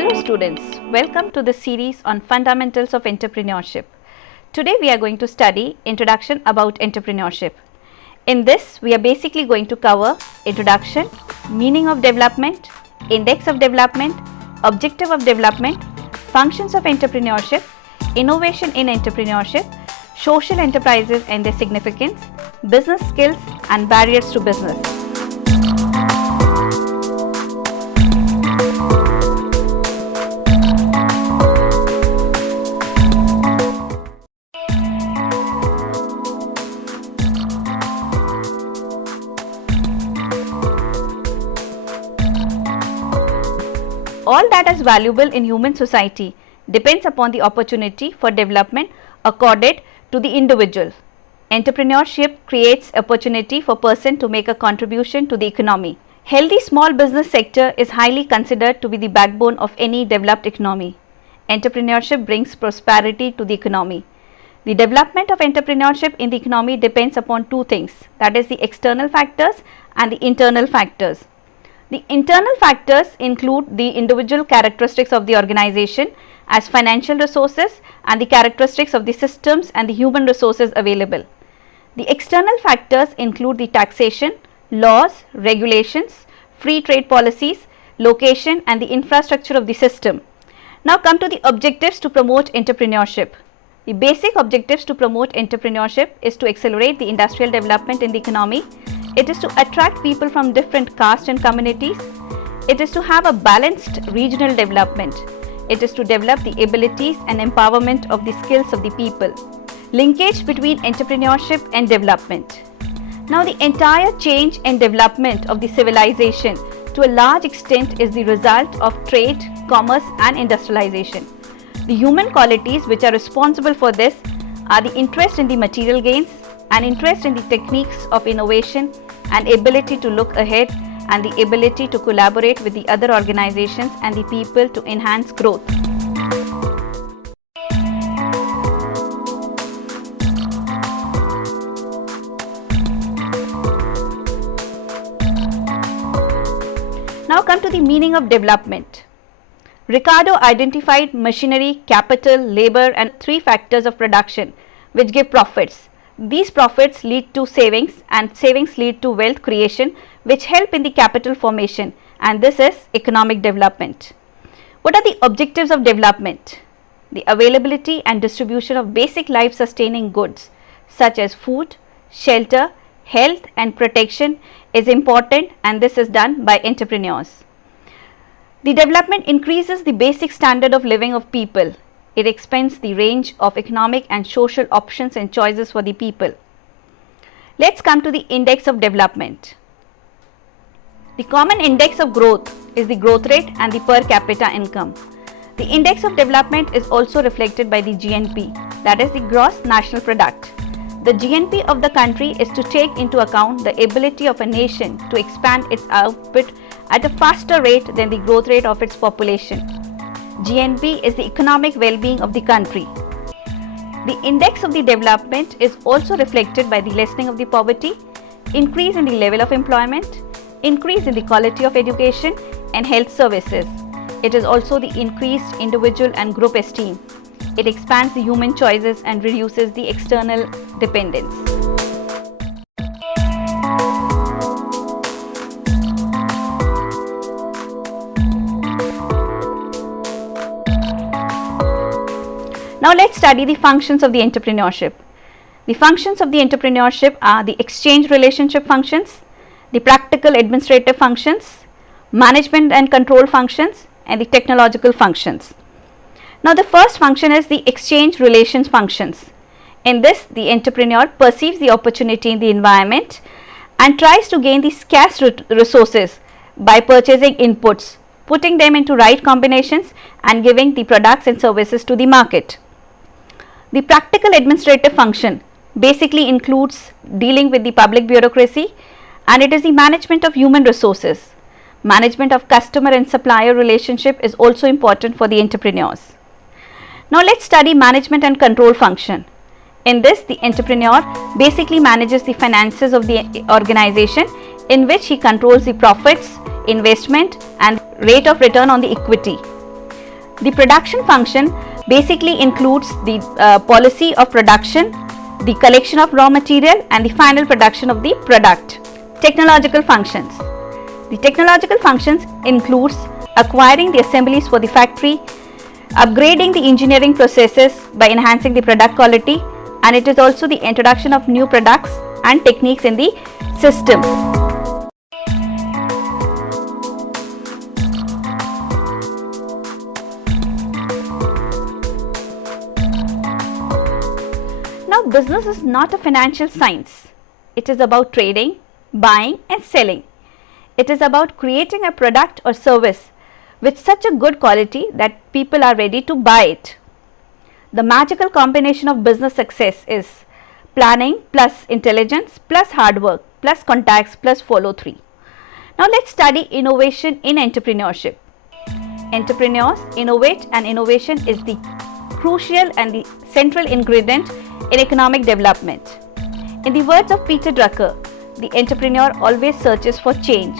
Hello students, welcome to the series on fundamentals of entrepreneurship. Today we are going to study introduction about entrepreneurship. In this we are basically going to cover introduction, meaning of development, index of development, objective of development, functions of entrepreneurship, innovation in entrepreneurship, social enterprises and their significance, business skills and barriers to business. All that is valuable in human society depends upon the opportunity for development accorded to the individual. Entrepreneurship creates opportunity for person to make a contribution to the economy. Healthy small business sector is highly considered to be the backbone of any developed economy. Entrepreneurship brings prosperity to the economy. The development of entrepreneurship in the economy depends upon two things, that is the external factors and the internal factors. The internal factors include the individual characteristics of the organization as financial resources and the characteristics of the systems and the human resources available. The external factors include the taxation, laws, regulations, free trade policies, location and the infrastructure of the system. Now come to the objectives to promote entrepreneurship. The basic objectives to promote entrepreneurship is to accelerate the industrial development in the economy. It is to attract people from different castes and communities. It is to have a balanced regional development. It is to develop the abilities and empowerment of the skills of the people. Linkage between entrepreneurship and development. Now the entire change and development of the civilization to a large extent is the result of trade, commerce and industrialization. The human qualities which are responsible for this are the interest in the material gains, an interest in the techniques of innovation, and ability to look ahead, and the ability to collaborate with the other organizations and the people to enhance growth. Now come to the meaning of development. Ricardo identified machinery, capital, labor and three factors of production which give profits. These profits lead to savings and savings lead to wealth creation which help in the capital formation, and this is economic development. What are the objectives of development? The availability and distribution of basic life sustaining goods such as food, shelter, health and protection is important, and this is done by entrepreneurs. The development increases the basic standard of living of people. It expands the range of economic and social options and choices for the people. Let's come to the index of development. The common index of growth is the growth rate and the per capita income. The index of development is also reflected by the GNP, that is the gross national product. The GNP of the country is to take into account the ability of a nation to expand its output at a faster rate than the growth rate of its population. GNP is the economic well-being of the country. The index of the development is also reflected by the lessening of the poverty, increase in the level of employment, increase in the quality of education and health services. It is also the increased individual and group esteem. It expands the human choices and reduces the external dependence. Now let's study the functions of the entrepreneurship. The functions of the entrepreneurship are the exchange relationship functions, the practical administrative functions, management and control functions, and the technological functions. Now the first function is the exchange relations functions. In this, the entrepreneur perceives the opportunity in the environment and tries to gain the scarce resources by purchasing inputs, putting them into right combinations and giving the products and services to the market. The practical administrative function basically includes dealing with the public bureaucracy, and it is the management of human resources. Management of customer and supplier relationship is also important for the entrepreneurs. Now let's study management and control function. In this, the entrepreneur basically manages the finances of the organization, in which he controls the profits, investment and rate of return on the equity. The production function basically includes the policy of production, the collection of raw material and the final production of the product. Technological functions. The technological functions includes acquiring the assemblies for the factory, upgrading the engineering processes by enhancing the product quality, and it is also the introduction of new products and techniques in the system. Now, business is not a financial science. It is about trading, buying and selling. It is about creating a product or service with such a good quality that people are ready to buy it. The magical combination of business success is planning plus intelligence plus hard work plus contacts plus follow through. Now, let's study innovation in entrepreneurship. Entrepreneurs innovate, and innovation is the crucial and the central ingredient in economic development. In the words of Peter Drucker, the entrepreneur always searches for change,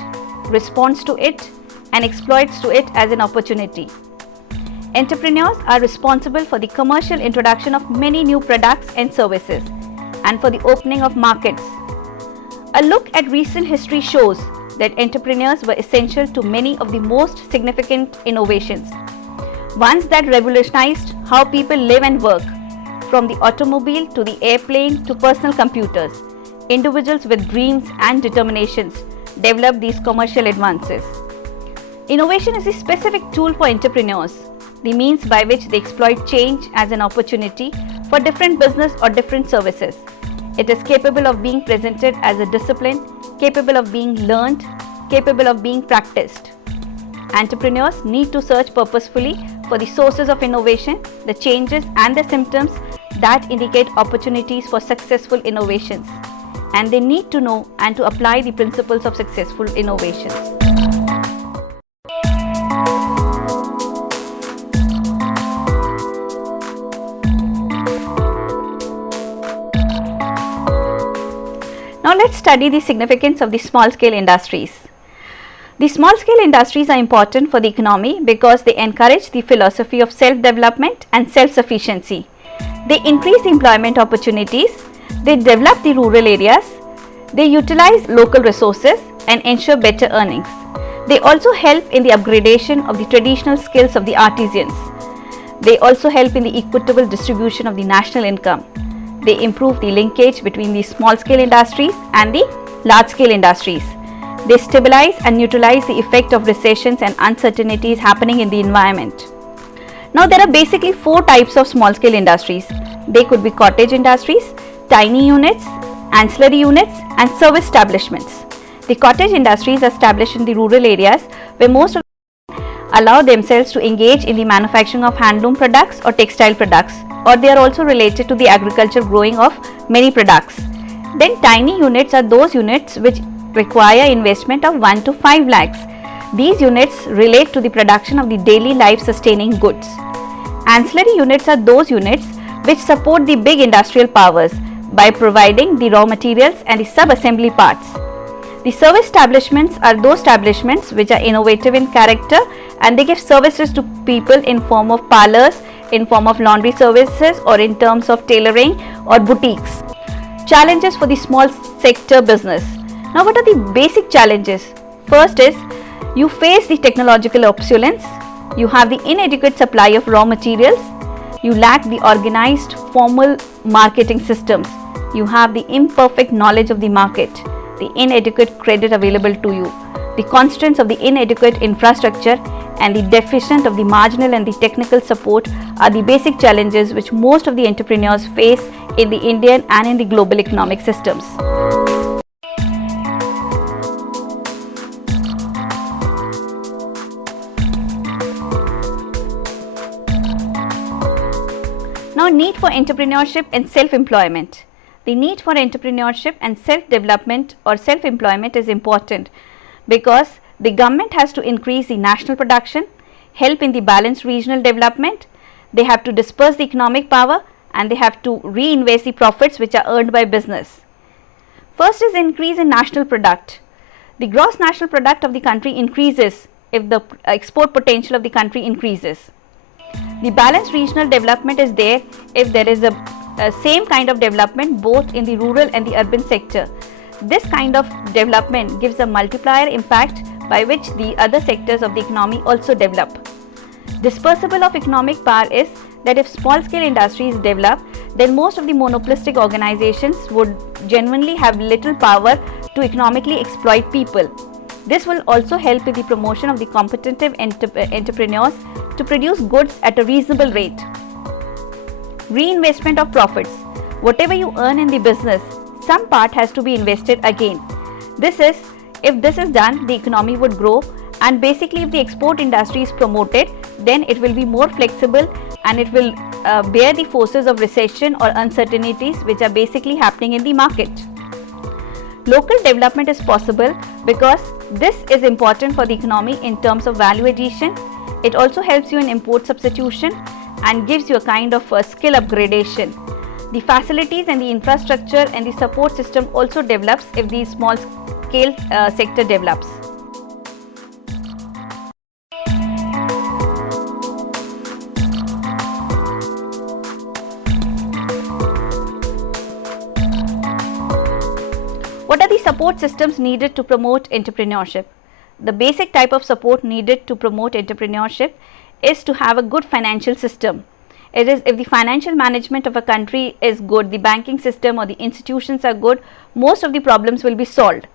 responds to it and exploits to it as an opportunity. Entrepreneurs are responsible for the commercial introduction of many new products and services and for the opening of markets. A look at recent history shows that entrepreneurs were essential to many of the most significant innovations, ones that revolutionized how people live and work. From the automobile to the airplane to personal computers, individuals with dreams and determinations developed these commercial advances. Innovation is a specific tool for entrepreneurs, the means by which they exploit change as an opportunity for different business or different services. It is capable of being presented as a discipline, capable of being learned, capable of being practiced. Entrepreneurs need to search purposefully for the sources of innovation, the changes and the symptoms that indicate opportunities for successful innovations, and they need to know and to apply the principles of successful innovations. Now let's study the significance of the small scale industries. The small scale industries are important for the economy because they encourage the philosophy of self-development and self-sufficiency. They increase employment opportunities, they develop the rural areas, they utilize local resources and ensure better earnings. They also help in the upgradation of the traditional skills of the artisans. They also help in the equitable distribution of the national income. They improve the linkage between the small scale industries and the large scale industries. They stabilize and neutralize the effect of recessions and uncertainties happening in the environment. Now, there are basically 4 types of small scale industries. They could be cottage industries, tiny units, ancillary units and service establishments. The cottage industries are established in the rural areas where most of them allow themselves to engage in the manufacturing of handloom products or textile products, or they are also related to the agriculture growing of many products. Then tiny units are those units which require investment of 1 to 5 lakhs. These units relate to the production of the daily life sustaining goods. Ancillary units are those units which support the big industrial powers by providing the raw materials and the sub-assembly parts. The service establishments are those establishments which are innovative in character and they give services to people in form of parlors, in form of laundry services or in terms of tailoring or boutiques. Challenges for the small sector business. Now, what are the basic challenges? First is you face the technological obsolescence, you have the inadequate supply of raw materials, you lack the organized formal marketing systems, you have the imperfect knowledge of the market, the inadequate credit available to you, the constraints of the inadequate infrastructure and the deficient of the marginal and the technical support are the basic challenges which most of the entrepreneurs face in the Indian and in the global economic systems. Now, need for entrepreneurship and self-employment. The need for entrepreneurship and self-development or self-employment is important because the government has to increase the national production, help in the balanced regional development, they have to disperse the economic power and they have to reinvest the profits which are earned by business. First is increase in national product. The gross national product of the country increases if the export potential of the country increases. The balanced regional development is there if there is a same kind of development both in the rural and the urban sector. This kind of development gives a multiplier impact by which the other sectors of the economy also develop. Dispersible of economic power is that if small scale industries develop, then most of the monopolistic organizations would genuinely have little power to economically exploit people. This will also help with the promotion of the competitive entrepreneurs to produce goods at a reasonable rate. Reinvestment of profits. Whatever you earn in the business, some part has to be invested again. If this is done, the economy would grow, and basically if the export industry is promoted, then it will be more flexible and it will bear the forces of recession or uncertainties which are basically happening in the market. Local development is possible because this is important for the economy in terms of value addition. It also helps you in import substitution and gives you a kind of a skill upgradation. The facilities and the infrastructure and the support system also develops if the small scale sector develops. What are the support systems needed to promote entrepreneurship? The basic type of support needed to promote entrepreneurship is to have a good financial system. It is if the financial management of a country is good, the banking system or the institutions are good, most of the problems will be solved.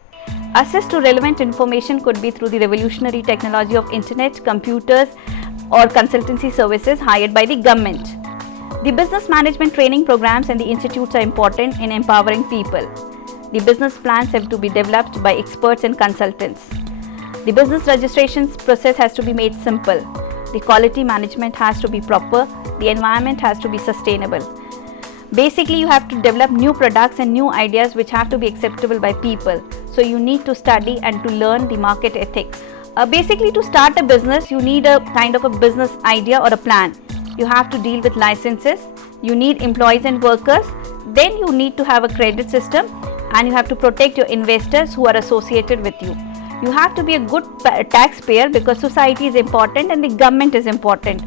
Access to relevant information could be through the revolutionary technology of internet, computers or consultancy services hired by the government. The business management training programs and the institutes are important in empowering people. The business plans have to be developed by experts and consultants. The business registrations process has to be made simple. The quality management has to be proper. The environment has to be sustainable. Basically, you have to develop new products and new ideas which have to be acceptable by people. So you need to study and to learn the market ethics. Basically, to start a business, you need a kind of a business idea or a plan. You have to deal with licenses. You need employees and workers. Then you need to have a credit system. And you have to protect your investors who are associated with you. You have to be a good taxpayer because society is important and the government is important.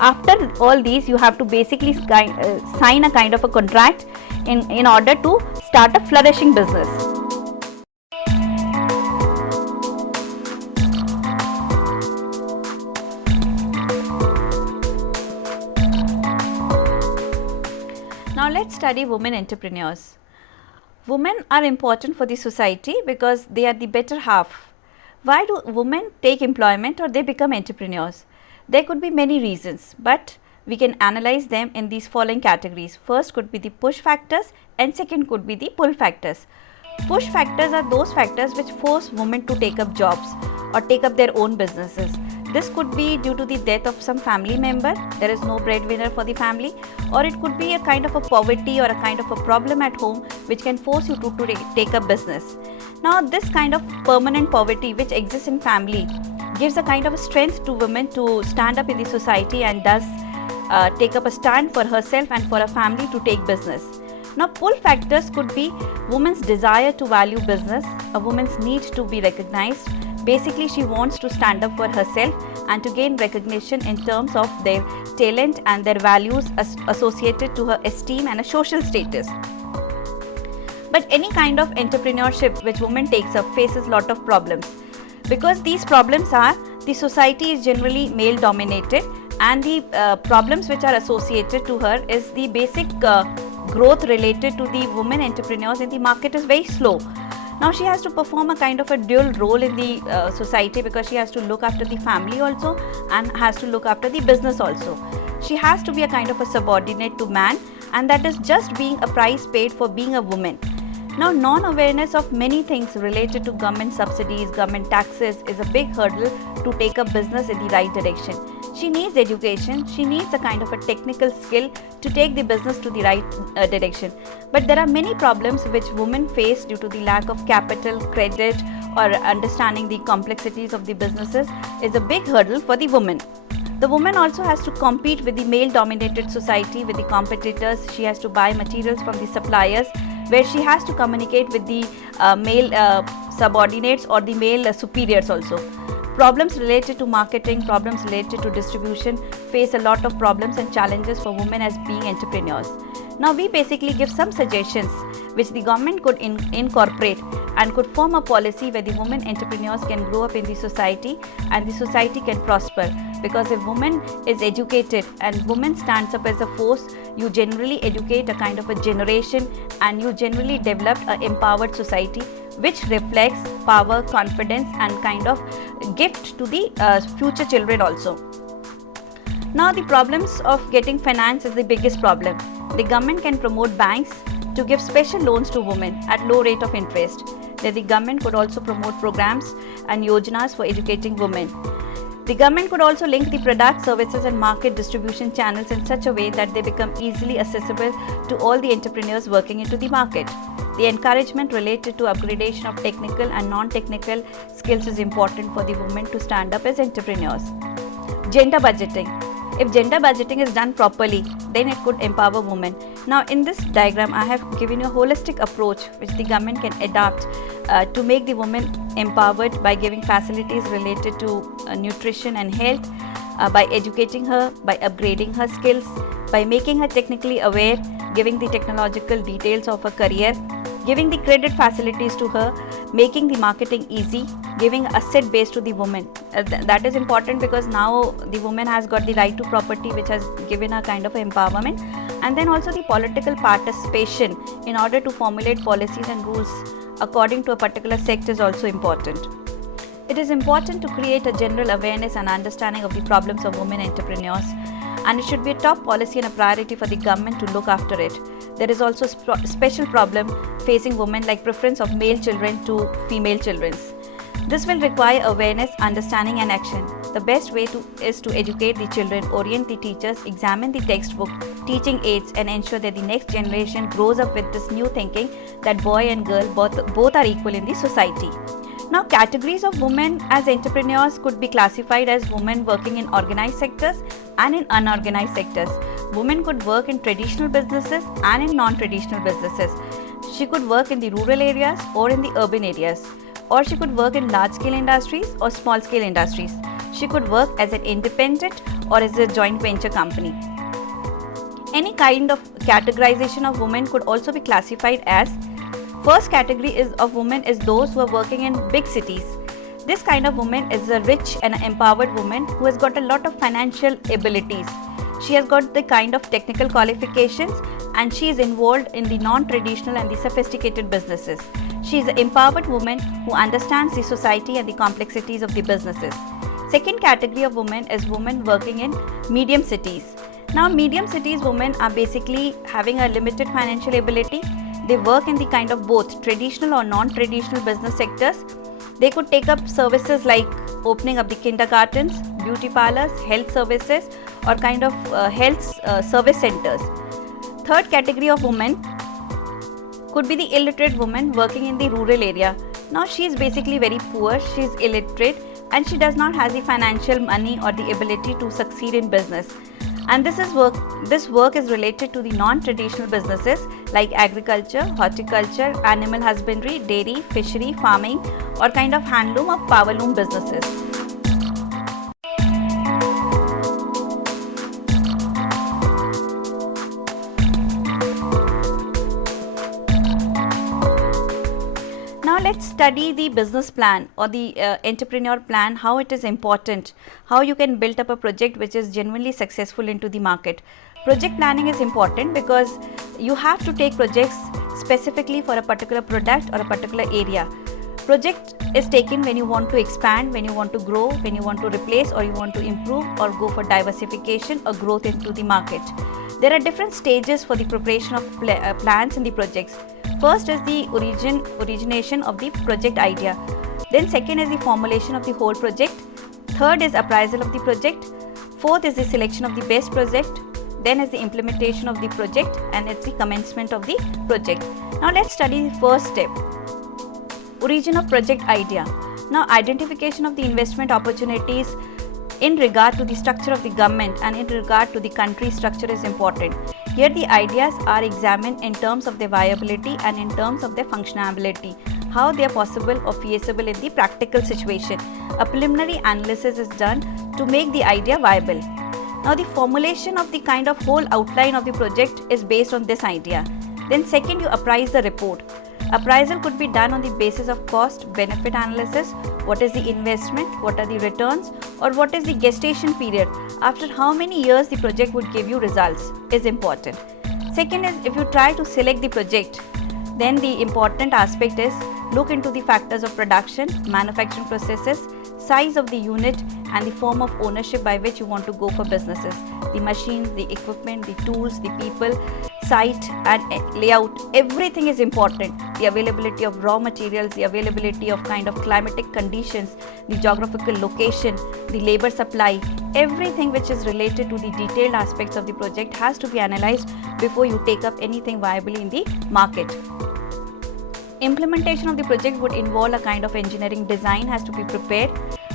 After all these, you have to basically sign a kind of a contract in order to start a flourishing business. Now let's study women entrepreneurs. Women are important for the society because they are the better half. Why do women take employment or they become entrepreneurs? There could be many reasons, but we can analyze them in these following categories. First could be the push factors and second could be the pull factors. Push factors are those factors which force women to take up jobs or take up their own businesses. This could be due to the death of some family member, there is no breadwinner for the family, or it could be a kind of a poverty or a kind of a problem at home which can force you to take up business. Now this kind of permanent poverty which exists in family gives a kind of a strength to women to stand up in the society and thus take up a stand for herself and for a family to take business. Now pull factors could be women's desire to value business, a woman's need to be recognized. Basically, she wants to stand up for herself and to gain recognition in terms of their talent and their values associated to her esteem and a social status. But any kind of entrepreneurship which woman takes up faces lot of problems because these problems are the society is generally male dominated and the problems which are associated to her is the basic growth related to the women entrepreneurs in the market is very slow. Now she has to perform a kind of a dual role in the society because she has to look after the family also and has to look after the business also. She has to be a kind of a subordinate to man, and that is just being a price paid for being a woman. Now non-awareness of many things related to government subsidies, government taxes is a big hurdle to take up business in the right direction. She needs education, she needs a kind of a technical skill to take the business to the right direction. But there are many problems which women face due to the lack of capital, credit or understanding the complexities of the businesses is a big hurdle for the woman. The woman also has to compete with the male dominated society, with the competitors. She has to buy materials from the suppliers where she has to communicate with the male subordinates or the male superiors also. Problems related to marketing, problems related to distribution face a lot of problems and challenges for women as being entrepreneurs. Now we basically give some suggestions which the government could incorporate and could form a policy where the women entrepreneurs can grow up in the society and the society can prosper. Because if woman is educated and woman stands up as a force, you generally educate a kind of a generation and you generally develop an empowered society which reflects power, confidence and kind of gift to the future children also. Now the problems of getting finance is the biggest problem. The government can promote banks to give special loans to women at low rate of interest. Then the government could also promote programs and yojanas for educating women. The government could also link the product, services and market distribution channels in such a way that they become easily accessible to all the entrepreneurs working into the market. The encouragement related to upgradation of technical and non-technical skills is important for the women to stand up as entrepreneurs. Gender budgeting. If gender budgeting is done properly, then it could empower women. Now in this diagram, I have given you a holistic approach which the government can adapt to make the woman empowered by giving facilities related to nutrition and health, by educating her, by upgrading her skills, by making her technically aware, giving the technological details of her career, giving the credit facilities to her, making the marketing easy, giving asset base to the woman. That is important because now the woman has got the right to property which has given her kind of empowerment, and then also the political participation in order to formulate policies and rules according to a particular sector is also important. It is important to create a general awareness and understanding of the problems of women entrepreneurs, and it should be a top policy and a priority for the government to look after it. There is also a special problem facing women like preference of male children to female children. This will require awareness, understanding and action. The best way is to educate the children, orient the teachers, examine the textbook, teaching aids and ensure that the next generation grows up with this new thinking that boy and girl both are equal in the society. Now categories of women as entrepreneurs could be classified as women working in organized sectors and in unorganized sectors. Women could work in traditional businesses and in non-traditional businesses. She could work in the rural areas or in the urban areas, or she could work in large-scale industries or small-scale industries. She could work as an independent or as a joint venture company. Any kind of categorization of women could also be classified as first category of women is those who are working in big cities. This kind of woman is a rich and empowered woman who has got a lot of financial abilities. She has got the kind of technical qualifications and she is involved in the non-traditional and the sophisticated businesses. She is an empowered woman who understands the society and the complexities of the businesses. Second category of women is women working in medium cities. Now medium cities women are basically having a limited financial ability. They work in the kind of both traditional or non-traditional business sectors. They could take up services like opening up the kindergartens, beauty parlors, health services or kind of health service centers. Third category of women could be the illiterate woman working in the rural area. Now she is basically very poor, she is illiterate and she does not have the financial money or the ability to succeed in business. And this work is related to the non-traditional businesses like agriculture, horticulture, animal husbandry, dairy, fishery, farming or kind of handloom or powerloom businesses. Now let's study the business plan or the entrepreneur plan, how it is important, how you can build up a project which is genuinely successful into the market. Project planning is important because you have to take projects specifically for a particular product or a particular area. Project is taken when you want to expand, when you want to grow, when you want to replace or you want to improve or go for diversification or growth into the market. There are different stages for the preparation of plans in the projects. First is the origination of the project idea. Then second is the formulation of the whole project. Third is appraisal of the project. Fourth is the selection of the best project. Then is the implementation of the project and it's the commencement of the project. Now let's study the first step. Origin of project idea. Now identification of the investment opportunities in regard to the structure of the government and in regard to the country structure is important. Here the ideas are examined in terms of their viability and in terms of their functionality. how they are possible or feasible in the practical situation. A preliminary analysis is done to make the idea viable. Now the formulation of the kind of whole outline of the project is based on this idea. Then second, you appraise the report. Appraisal could be done on the basis of cost benefit analysis, what is the investment, what are the returns, or what is the gestation period, after how many years the project would give you results is important. Second is, if you try to select the project, then the important aspect is look into the factors of production, manufacturing processes, size of the unit, and the form of ownership by which you want to go for businesses. The machines, the equipment, the tools, the people, site and layout, everything is important. The availability of raw materials, the availability of kind of climatic conditions, the geographical location, the labor supply, everything which is related to the detailed aspects of the project has to be analyzed before you take up anything viably in the market. Implementation of the project would involve a kind of engineering design has to be prepared.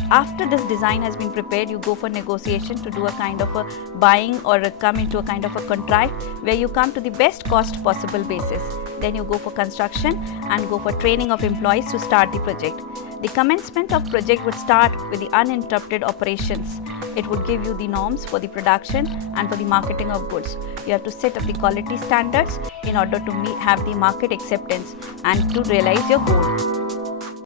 After this design has been prepared, you go for negotiation to do a kind of a buying or come into a kind of a contract where you come to the best cost possible basis. Then you go for construction and go for training of employees to start the project. The commencement of project would start with the uninterrupted operations. It would give you the norms for the production and for the marketing of goods. You have to set up the quality standards in order to have the market acceptance and to realize your goal.